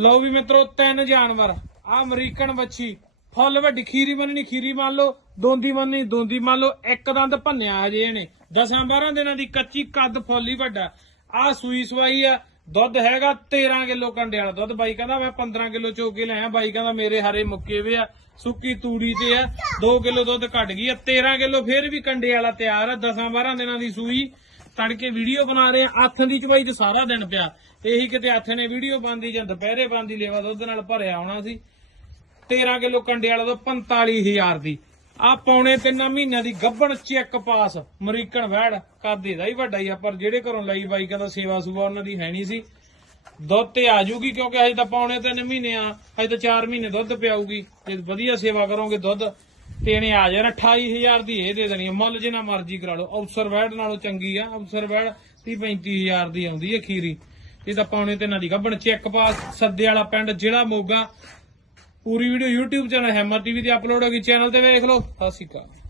ਲਓ ਵੀ ਮਿੱਤਰੋ, ਤਿੰਨ ਜਾਨਵਰ ਆ ਅਮਰੀਕਨ ਵੱਛੀ। ਫੁੱਲ ਵੱਡੀ, ਖੀਰੀ ਮੰਨਣੀ ਖੀਰੀ ਮੰਨ ਲਓ, ਦੋਂਦੀ ਮੰਨਣੀ ਦੋਂਦੀ ਮੰਨ ਲਓ, ਇੱਕ ਦੰਦ ਭੰਨਿਆ ਹਜੇ ਇਹਨੇ। 10 12 ਦਿਨਾਂ ਦੀ ਕੱਚੀ ਕੱਦ ਫੁੱਲ ਵੱਡਾ। ਆ ਸੂਈ ਸਵਾਈ ਆ, ਦੁੱਧ ਹੈਗਾ 13 ਕਿਲੋ ਕੰਡੇ ਵਾਲਾ ਦੁੱਧ। ਬਾਈ ਕਹਿੰਦਾ, ਮੈਂ 15 ਕਿਲੋ ਚੋ ਕੇ ਲਿਆਇਆ। ਬਾਈ ਕਹਿੰਦਾ, ਮੇਰੇ ਹਰੇ ਮੁੱਕੇ ਵੇ ਆ, ਸੁੱਕੀ ਤੂੜੀ ਤੇ ਆ। 2 ਕਿਲੋ ਦੁੱਧ ਘਟ ਗਈ ਆ 13 ਕਿਲੋ ਫੇਰ ਵੀ ਕੰਡੇ ਵਾਲਾ ਤਿਆਰ ਆ। 10 12 ਦਿਨਾਂ ਦੀ ਸੂਈ। ਤੜਕੇ ਵੀਡੀਓ ਬਣਾ ਰਹੇ ਆ ਹੱਥ ਦੀ ਚਵਾਈ ਤੇ ਸਾਰਾ ਦਿਨ ਪਿਆ। ਇਹੀ ਕਿਤੇ ਹੱਥ ਨੇ ਵੀਡੀਓ ਬੰਦੀ ਜਾਂ ਦੁਪਹਿਰੇ ਬੰਦੀ ਲੇਵਾ ਦੁੱਧ ਨਾਲ ਭਰਿਆ ਆਉਣਾ ਸੀ। 13 ਕਿਲੋ ਕੰਡੇ ਵਾਲਾ ਤੋਂ 45000 ਦੀ। ਆ ਪੌਣੇ ਤਿੰਨ ਮਹੀਨਿਆਂ ਦੀ ਗੱਭਣ ਚੈੱਕ ਪਾਸ ਅਮਰੀਕਨ ਵੈੜ, ਕਾਦੇ ਦਾ ਹੀ ਵੱਡਾ ਹੀ ਆ, ਪਰ ਜਿਹੜੇ ਘਰੋਂ ਲਈ ਬਾਈ ਕਹਿੰਦਾ ਸੇਵਾ ਸੁਭਾ ਉਹਨਾਂ ਦੀ ਹੈ ਨਹੀਂ ਸੀ। ਦੁੱਧ ਤੇ ਆ ਜੂਗੀ ਕਿਉਂਕਿ ਹਜੇ ਤਾਂ ਪੌਣੇ ਤਿੰਨ ਮਹੀਨੇ ਆ, ਹਜੇ ਤਾਂ 4 ਮਹੀਨੇ ਦੁੱਧ ਪਿਆਊਗੀ। ਤੇ ਵਧੀਆ ਸੇਵਾ ਕਰੋਗੇ ਦੁੱਧ ਤੇ ਇਹਨੇ ਆ ਜਾਣਾ 28000 ਦੀ ਇਹ ਦੇ ਦੇਣੀ ਆ। ਮੁੱਲ ਜਿੰਨਾ ਮਰਜ਼ੀ ਕਰਾ ਲਓ। ਅਫਸਰ ਵੈੜ ਨਾਲੋਂ ਚੰਗੀ ਆ। ਅਫਸਰ ਵੈੜ 30 35000 ਦੀ ਆਉਂਦੀ ਹੈ ਖੀਰੀ। ਇਹ ਤਾਂ ਪੌਣੇ ਤਿੰਨਾਂ ਦੀ ਗੱਭਣ ਚੈੱਕ ਪਾਸ। ਸੱਦੇ ਵਾਲਾ ਪਿੰਡ ਜਿਹੜਾ ਮੋਗਾ। ਪੂਰੀ video YouTube channel hammer TV ਤੇ ਅਪਲੋਡ ਹੋ ਗਈ। ਚੈਨਲ ਤੇ ਵੇਖ ਲਓ। ਸਤਿ ਸ਼੍ਰੀ ਅਕਾਲ।